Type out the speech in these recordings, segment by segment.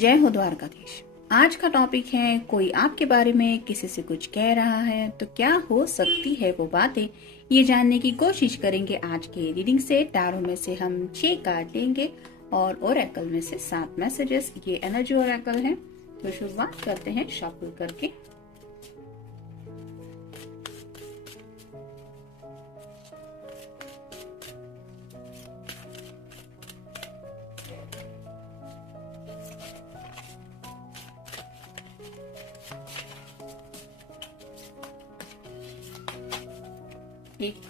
जय हो द्वारकाधीश। आज का टॉपिक है, कोई आपके बारे में किसी से कुछ कह रहा है तो क्या हो सकती है वो बातें, ये जानने की कोशिश करेंगे आज के रीडिंग से। टैरो में से हम 6 कार्ड लेंगे और ओरेकल में से 7 मैसेजेस। ये एनर्जी ओरेकल है। तो शुरुआत करते हैं शफल करके। एक,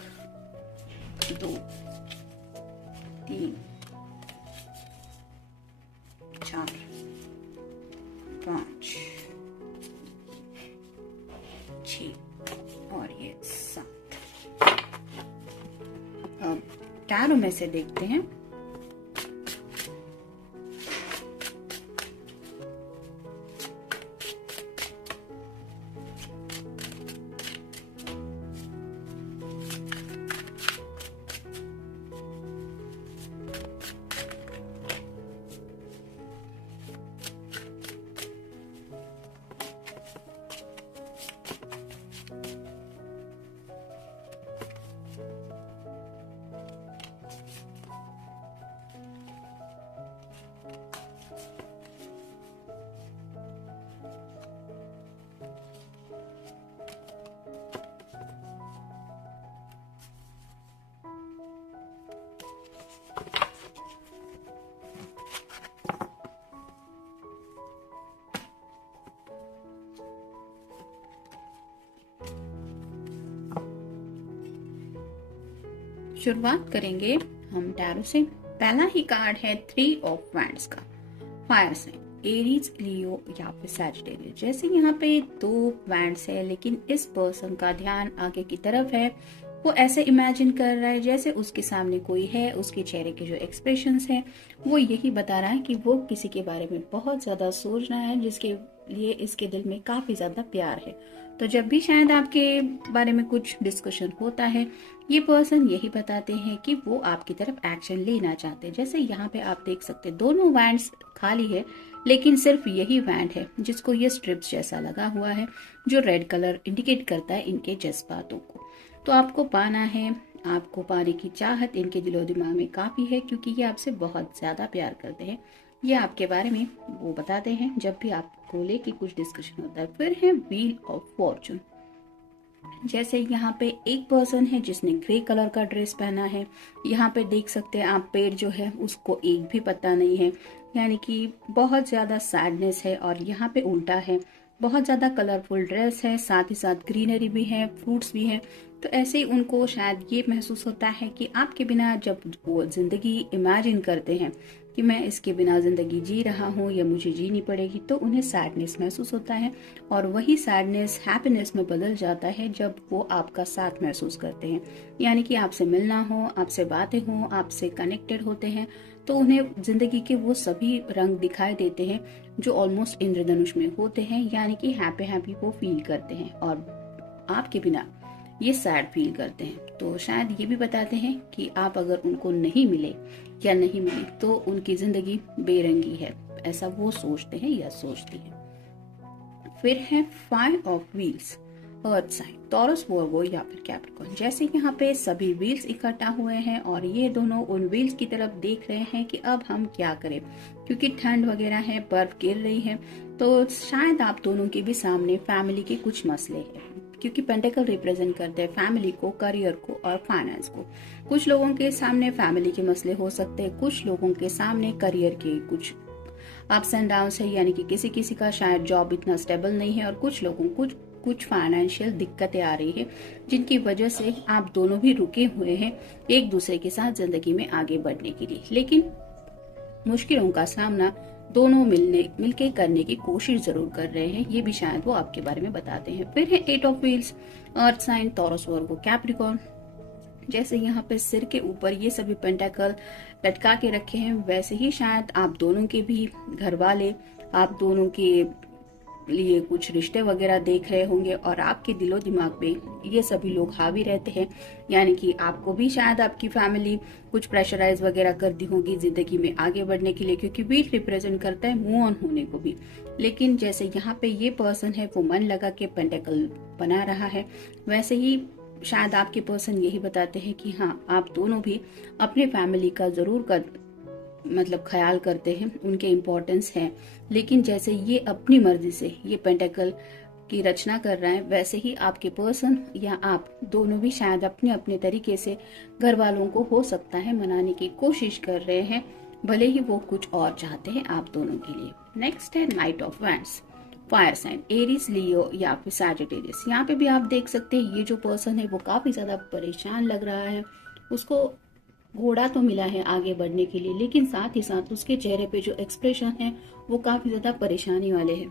2, 3, 4, 5, 6 और ये 7। अब टैरो में से देखते हैं। शुरुआत करेंगे हम टैरो से। पहला ही कार्ड है 3 ऑफ वैंड्स का। फायर साइन, एरीज, लियो या फिर सैजिटेरियस। जैसे यहाँ पे 2 वैंड्स है, लेकिन इस पर्सन का ध्यान आगे की तरफ है। वो ऐसे इमेजिन कर रहा है जैसे उसके सामने कोई है। उसके चेहरे के जो एक्सप्रेशंस है वो यही बता रहा है कि वो किसी के बारे में बहुत ज्यादा सोच रहा है, जिसके लिए इसके दिल में काफी ज्यादा प्यार है। तो जब भी शायद आपके बारे में कुछ डिस्कशन होता है, ये पर्सन यही बताते हैं कि वो आपकी तरफ एक्शन लेना चाहते हैं। जैसे यहाँ पे आप देख सकते हैं दोनों वैंड्स खाली है, लेकिन सिर्फ यही वैंड है जिसको ये स्ट्रिप्स जैसा लगा हुआ है, जो रेड कलर इंडिकेट करता है इनके जज्बातों को। तो आपको पाना है, आपको पाने की चाहत इनके दिलो दिमाग में काफी है, क्योंकि ये आपसे बहुत ज्यादा प्यार करते हैं। ये आपके बारे में वो बताते हैं जब भी आपको लेके कुछ डिस्कशन होता है। फिर है व्हील ऑफ फॉर्चून। जैसे यहाँ पे एक पर्सन है जिसने ग्रे कलर का ड्रेस पहना है। यहाँ पे देख सकते हैं आप, पेड़ जो है उसको एक भी पत्ता नहीं है, यानी कि बहुत ज्यादा सैडनेस है। और यहाँ पे उल्टा है, बहुत ज्यादा कलरफुल ड्रेस है, साथ ही साथ ग्रीनरी भी है, फ्रूट्स भी है। तो ऐसे ही उनको शायद ये महसूस होता है कि आपके बिना जब वो जिंदगी इमेजिन करते हैं कि मैं इसके बिना जिंदगी जी रहा हूँ या मुझे जीनी पड़ेगी, तो उन्हें सैडनेस महसूस होता है। और वही सैडनेस हैप्पीनेस में बदल जाता है जब वो आपका साथ महसूस करते हैं, यानी कि आपसे मिलना हो, आपसे बातें हो, आपसे कनेक्टेड होते हैं। तो उन्हें जिंदगी के वो सभी रंग दिखाई देते हैं जो ऑलमोस्ट इंद्रधनुष में होते हैं, यानी कि हैप्पी हैप्पी वो फील करते हैं और आपके बिना ये सैड फील करते हैं। तो शायद ये भी बताते हैं कि आप अगर उनको नहीं मिले या नहीं मिली तो उनकी जिंदगी बेरंगी है, ऐसा वो सोचते हैं या सोचती है। फिर है 5 of wheels, earth sign, Taurus, Virgo या फिर कैप्रिकॉर्न। जैसे यहाँ पे सभी व्हील्स इकट्ठा हुए हैं और ये दोनों उन व्हील्स की तरफ देख रहे हैं कि अब हम क्या करें, क्योंकि ठंड वगैरह है, बर्फ गिर रही है। तो शायद आप दोनों के भी सामने फैमिली के कुछ मसले हैं, क्योंकि पेंटिकल रिप्रेजेंट करते हैं फैमिली को, करियर को और फाइनेंस को। कुछ लोगों के सामने फैमिली के मसले हो सकते हैं, कुछ लोगों के सामने करियर के कुछ अप्स एंड डाउन्स है, यानी कि किसी किसी का शायद जॉब इतना स्टेबल नहीं है और कुछ लोगों को कुछ फाइनेंशियल दिक्कतें आ रही है, जिनकी वजह से आप दोनों भी रुके हुए हैं एक दूसरे के साथ जिंदगी में आगे बढ़ने के लिए। लेकिन मुश्किलों का सामना दोनों मिलके करने की कोशिश जरूर कर रहे हैं, ये भी शायद वो आपके बारे में बताते हैं। फिर है 8 of wheels, earth sign, Taurus, Virgo, Capricorn. जैसे यहाँ पे सिर के ऊपर ये सभी पेंटाकल लटका के रखे हैं, वैसे ही शायद आप दोनों के भी घर वाले, आप दोनों के लिए कुछ रिश्ते वगैरह देख रहे होंगे और आपके दिलो दिमाग पे ये सभी लोग हावी रहते हैं, यानी कि आपको भी शायद आपकी फैमिली कुछ प्रेशराइज वगैरह करती होगी जिंदगी में आगे बढ़ने के लिए, क्योंकि वीट रिप्रेजेंट करता है मूव ऑन होने को भी। लेकिन जैसे यहाँ पे ये पर्सन है वो मन लगा के पेंटेकल बना रहा है, वैसे ही शायद आपके पर्सन यही बताते हैं कि हाँ, आप दोनों भी अपने फैमिली का जरूर मतलब ख्याल करते हैं, उनके इम्पोर्टेंस है। लेकिन जैसे ये अपनी मर्जी से ये पेंटेकल की रचना कर रहा है, वैसे ही आपके पर्सन या आप दोनों भी शायद अपने अपने तरीके से घर वालों को हो सकता है मनाने की कोशिश कर रहे हैं, भले ही वो कुछ और चाहते हैं आप दोनों के लिए। नेक्स्ट है knight of wands, fire sign Aries, Leo या फिर सैजिटेरियस। यहाँ पे भी आप देख सकते हैं ये जो पर्सन है वो काफी ज्यादा परेशान लग रहा है। उसको घोड़ा तो मिला है आगे बढ़ने के लिए, लेकिन साथ ही साथ उसके चेहरे पे जो एक्सप्रेशन है वो काफी ज्यादा परेशानी वाले हैं।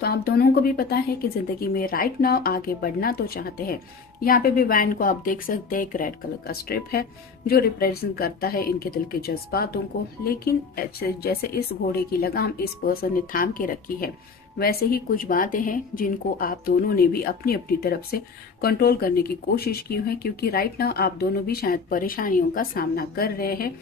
तो आप दोनों को भी पता है कि जिंदगी में राइट नाउ आगे बढ़ना तो चाहते हैं। यहाँ पे भी वैन को आप देख सकते हैं, एक रेड कलर का स्ट्रिप है जो रिप्रेजेंट करता है इनके दिल के जज्बातों को। लेकिन जैसे इस घोड़े की लगाम इस पर्सन ने थाम के रखी है, वैसे ही कुछ बातें हैं जिनको आप दोनों ने भी अपनी अपनी तरफ से कंट्रोल करने की कोशिश की है, क्योंकि राइट नाउ आप दोनों भी शायद परेशानियों का सामना कर रहे हैं।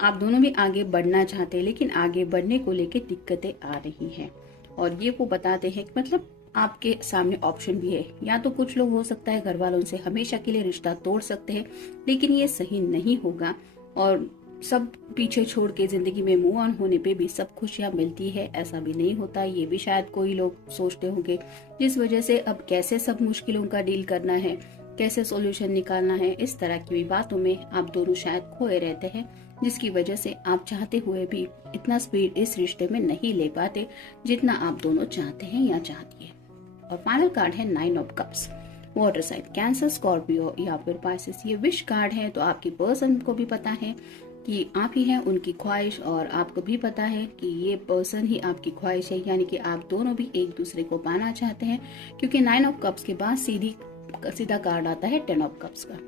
आप दोनों भी आगे बढ़ना चाहते हैं, लेकिन आगे बढ़ने को लेकर दिक्कतें आ रही हैं। और ये वो बताते हैं कि मतलब आपके सामने ऑप्शन भी है, या तो कुछ लोग हो सकता है घर वालों से हमेशा के लिए रिश्ता तोड़ सकते हैं, लेकिन ये सही नहीं होगा। और सब पीछे छोड़ के जिंदगी में मूव ऑन होने पे भी सब खुशियां मिलती है, ऐसा भी नहीं होता। ये भी शायद कोई लोग सोचते होंगे, जिस वजह से अब कैसे सब मुश्किलों का डील करना है, कैसे सॉल्यूशन निकालना है, इस तरह की बातों में आप दोनों शायद खोए रहते हैं, जिसकी वजह से आप चाहते हुए भी इतना स्पीड इस रिश्ते में नहीं ले पाते जितना आप दोनों चाहते हैं या चाहती है। और फाइनल कार्ड है 9 of cups, water sign, Cancer, Scorpio या फिर पाइसेस। ये विश कार्ड है, तो आपकी पर्सन को भी पता है कि आप ही हैं उनकी ख्वाहिश, और आपको भी पता है कि ये पर्सन ही आपकी ख्वाहिश है, यानी कि आप दोनों भी एक दूसरे को पाना चाहते हैं। क्योंकि 9 ऑफ कप्स के बाद सीधा कार्ड आता है 10 ऑफ कप्स का,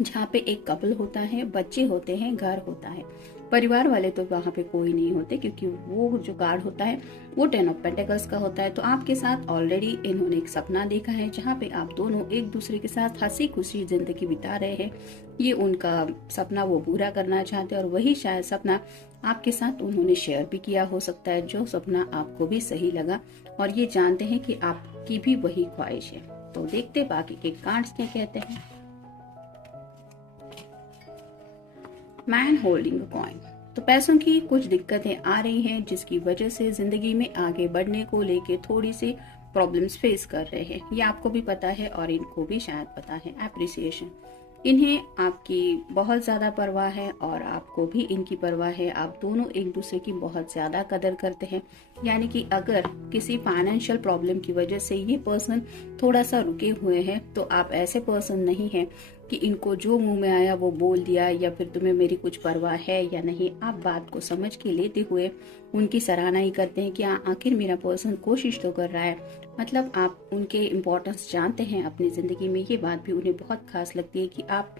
जहाँ पे एक कपल होता है, बच्चे होते हैं, घर होता है। परिवार वाले तो वहाँ पे कोई नहीं होते, क्योंकि वो जो कार्ड होता है वो 10 ऑफ पेंटेकल्स का होता है। तो आपके साथ ऑलरेडी इन्होंने एक सपना देखा है, जहाँ पे आप दोनों एक दूसरे के साथ हंसी खुशी जिंदगी बिता रहे हैं। ये उनका सपना वो पूरा करना चाहते हैं, और वही शायद सपना आपके साथ उन्होंने शेयर भी किया हो सकता है, जो सपना आपको भी सही लगा, और ये जानते हैं कि आपकी भी वही ख्वाहिश है। तो देखते बाकी के कार्ड्स क्या कहते हैं। मैन होल्डिंग अ कॉइन, तो पैसों की कुछ दिक्कतें आ रही हैं, जिसकी वजह से जिंदगी में आगे बढ़ने को लेके थोड़ी सी प्रॉब्लम्स फेस कर रहे हैं। ये आपको भी पता है और इनको भी शायद पता है। एप्रिसिएशन, इन्हें आपकी बहुत ज्यादा परवाह है और आपको भी इनकी परवाह है। आप दोनों एक दूसरे की बहुत ज्यादा कदर करते हैं, यानी कि अगर किसी फाइनेंशियल प्रॉब्लम की वजह से ये पर्सन थोड़ा सा रुके हुए हैं, तो आप ऐसे पर्सन नहीं हैं कि इनको जो मुंह में आया वो बोल दिया, या फिर तुम्हें मेरी कुछ परवाह है या नहीं। आप बात को समझ के लेते हुए उनकी सराहना ही करते हैं कि आखिर मेरा पर्सन कोशिश तो कर रहा है। मतलब आप उनके इम्पोर्टेंस जानते हैं अपनी जिंदगी में, ये बात भी उन्हें बहुत खास लगती है कि आप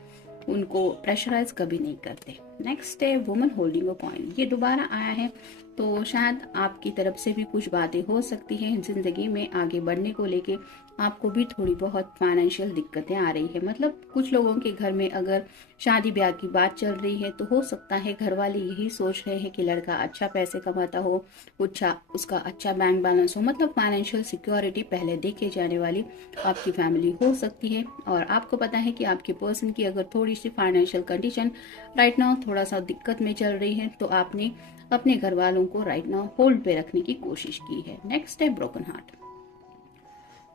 उनको प्रेशराइज कभी नहीं करते। नेक्स्ट है वुमन होल्डिंग अ कॉइन, ये दोबारा आया है, तो शायद आपकी तरफ से भी कुछ बातें हो सकती हैं जिंदगी में आगे बढ़ने को लेके। आपको भी थोड़ी बहुत फाइनेंशियल दिक्कतें आ रही है। मतलब कुछ लोगों के घर में अगर शादी ब्याह की बात चल रही है, तो हो सकता है घर वाले यही सोच रहे हैं कि लड़का अच्छा पैसे कमाता हो, उसका अच्छा बैंक बैलेंस हो, मतलब फाइनेंशियल सिक्योरिटी पहले देखे जाने वाली आपकी फैमिली हो सकती है। और आपको पता है कि आपके पर्सन की अगर थोड़ी सी फाइनेंशियल कंडीशन राइट नाउ थोड़ा सा दिक्कत में चल रही है, तो आपने अपने घर वालों को राइट नाउ होल्ड पे रखने की कोशिश की है। नेक्स्ट है ब्रोकन हार्ट,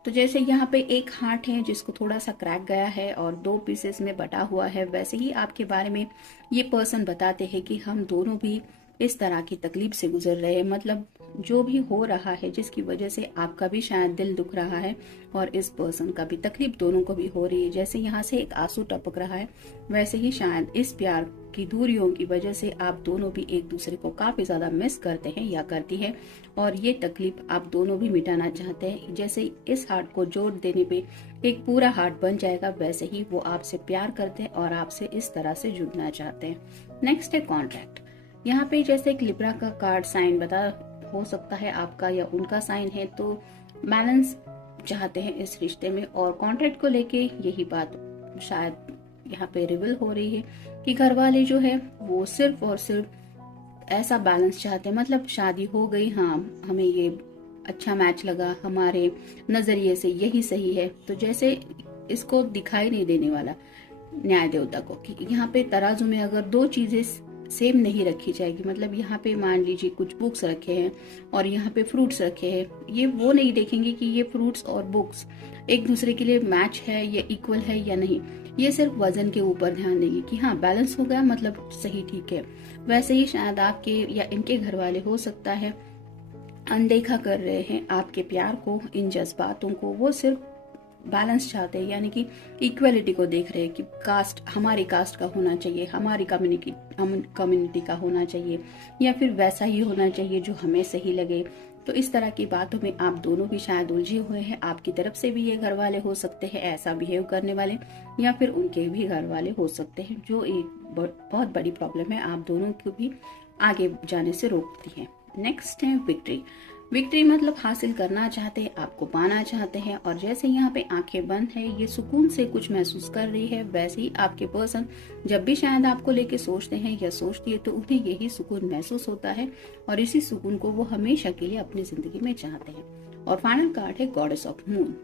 तो जैसे यहाँ पे एक हार्ट है जिसको थोड़ा सा क्रैक गया है और 2 पीसेस में बटा हुआ है, वैसे ही आपके बारे में ये पर्सन बताते हैं कि हम दोनों भी इस तरह की तकलीफ से गुजर रहे हैं। मतलब जो भी हो रहा है जिसकी वजह से आपका भी शायद दिल दुख रहा है और इस पर्सन का भी तकलीफ दोनों को भी हो रही है। जैसे यहाँ से एक आंसू टपक रहा है, वैसे ही शायद इस प्यार की दूरियों की वजह से आप दोनों भी एक दूसरे को काफी ज्यादा मिस करते हैं या करती है, और ये तकलीफ आप दोनों भी मिटाना चाहते हैं। जैसे इस हार्ट को जोड़ देने पे एक पूरा हार्ट बन जाएगा, वैसे ही वो आपसे प्यार करते हैं और आपसे इस तरह से जुड़ना चाहते हैं। नेक्स्ट है कॉन्ट्रैक्ट, यहाँ पे जैसे एक लिब्रा का कार्ड साइन हो सकता है आपका या उनका साइन है, तो बैलेंस चाहते हैं इस रिश्ते में। और कॉन्ट्रैक्ट को लेके यही बात शायद यहाँ पे रिवील हो रही है कि घर वाले जो है वो सिर्फ और सिर्फ ऐसा बैलेंस चाहते हैं, मतलब शादी हो गई, हाँ हमें ये अच्छा मैच लगा, हमारे नजरिए से यही सही है, तो जैसे इसको दिखाई नहीं देने वाला न्याय देवता को कि यहाँ पे तराजू में अगर दो चीजें सेम नहीं रखी जाएगी, मतलब यहाँ पे मान लीजिए कुछ बुक्स रखे हैं और यहाँ पे फ्रूट्स रखे हैं, ये वो नहीं देखेंगे कि ये फ्रूट्स और बुक्स एक दूसरे के लिए मैच है या इक्वल है या नहीं, ये सिर्फ वजन के ऊपर ध्यान देंगे कि हाँ बैलेंस हो गया, मतलब सही ठीक है। वैसे ही शायद आपके या इनके घर वाले हो सकता है अनदेखा कर रहे हैं आपके प्यार को, इन जज्बातों को, वो सिर्फ बैलेंस चाहते हैं, यानी कि इक्वलिटी को देख रहे हैं कि कास्ट हमारी कास्ट का होना चाहिए, हमारी कम्युनिटी का होना चाहिए, या फिर वैसा ही होना चाहिए जो हमें सही लगे। तो इस तरह की बातों में आप दोनों भी शायद उलझे हुए हैं। आपकी तरफ से भी ये घर वाले हो सकते हैं ऐसा बिहेव करने वाले, या फिर उनके भी घर वाले हो सकते हैं, जो एक बहुत बड़ी प्रॉब्लम है, आप दोनों को भी आगे जाने से रोकती है। नेक्स्ट है विक्ट्री। विक्ट्री मतलब हासिल करना चाहते हैं, आपको पाना चाहते हैं, और जैसे यहाँ पे आंखें बंद है, ये सुकून से कुछ महसूस कर रही है, वैसे ही आपके पर्सन जब भी शायद आपको लेके सोचते हैं या सोचती है तो उन्हें यही सुकून महसूस होता है, और इसी सुकून को वो हमेशा के लिए अपनी जिंदगी में चाहते हैं। और फाइनल कार्ड है गॉडेस ऑफ मून।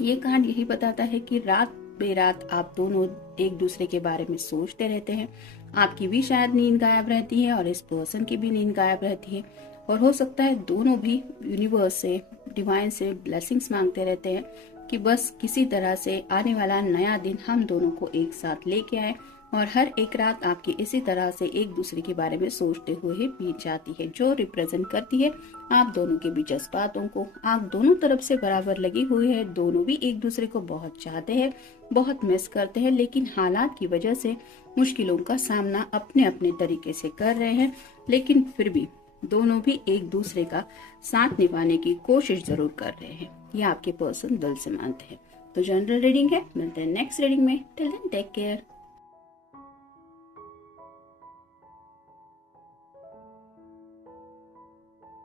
ये कार्ड यही बताता है कि रात बेरात आप दोनों एक दूसरे के बारे में सोचते रहते हैं, आपकी भी शायद नींद गायब रहती है और इस पर्सन की भी नींद गायब रहती है, और हो सकता है दोनों भी यूनिवर्स से, डिवाइन से ब्लेसिंग्स मांगते रहते हैं कि बस किसी तरह से आने वाला नया दिन हम दोनों को एक साथ लेके आए, और हर एक रात आपकी इसी तरह से एक दूसरे के बारे में सोचते हुए ही बीत जाती है, जो रिप्रेजेंट करती है आप दोनों के भी जज्बातों को। आग दोनों तरफ से बराबर लगी हुई है, दोनों भी एक दूसरे को बहुत चाहते हैं, बहुत मिस करते हैं, लेकिन हालात की वजह से मुश्किलों का सामना अपने अपने तरीके से कर रहे हैं, लेकिन फिर भी दोनों भी एक दूसरे का साथ निभाने की कोशिश जरूर कर रहे हैं। ये आपके पर्सन दिल से मानते हैं। तो जनरल रीडिंग है, मिलते हैं नेक्स्ट रीडिंग में। Till then take care.